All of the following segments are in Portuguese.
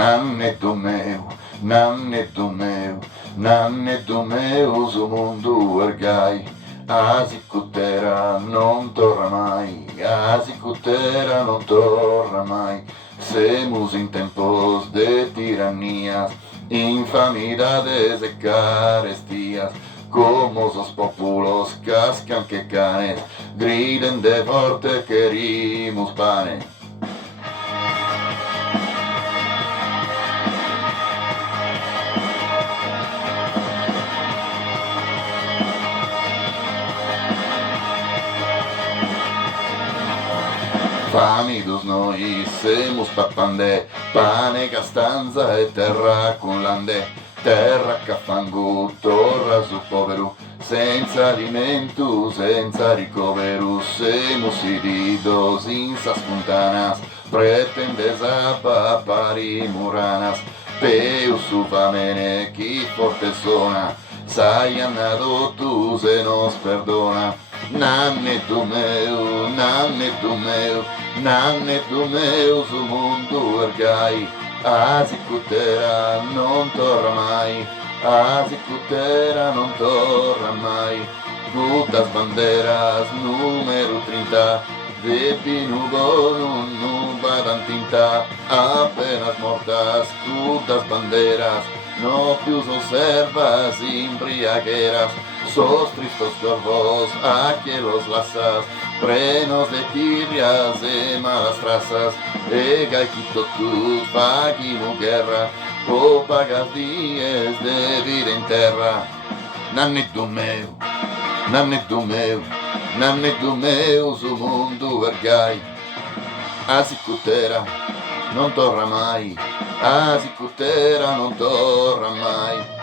Nannetto meu, su mundu ergai, asi cutera non torna mai, asi cutera non torna mai. Semus in tempos de tirannías, infamidades e carestias, como los populos cascan que canes, griden de forte querimus pane. Famidus noi semus papandè, pane, castanza e terra con landè, terra ca fangu, torra su poveru, senza alimentu, senza ricoveru, semus ididos in sas puntanas, pretendes a papari muranas, peus su famene chi forte sona, saian adottus e nos perdona. Nannetto meu, su mundu ergai, asi cutera non torna mai, asi cutera non torna mai. Putas banderas numero 30, de pinu bonum nu vadan tinta, apenas mortas putas banderas, no più observas imbriagueras, sos tristos corvos a que los lasas, prenos de tirrias e malas trazas, e gaikito tu fagimu guerra, o pagas dies de vida in terra. Nannetto meu, su mundu ergai, asi cutera non torna mai, asi cutera non torna mai.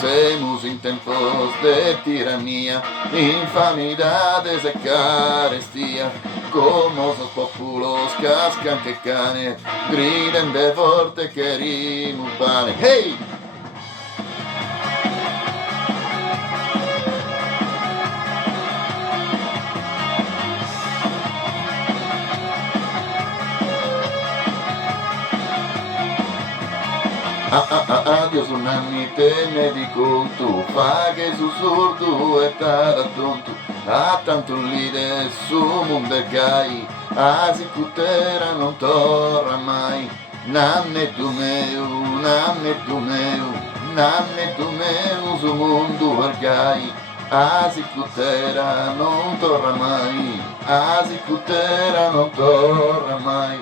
Semus in tempos de tiranía, infamidades e carestia, como los populos cascan que cane, griden de forte querimus pane. Hey! Adios un'anni te ne di conto, fa che sussurdu e taratontu, a tanto lide su mundergai, asi cutera non torna mai. Nannetto meu, su mundu ergai, asi cutera non torna mai, asi cutera non torna mai.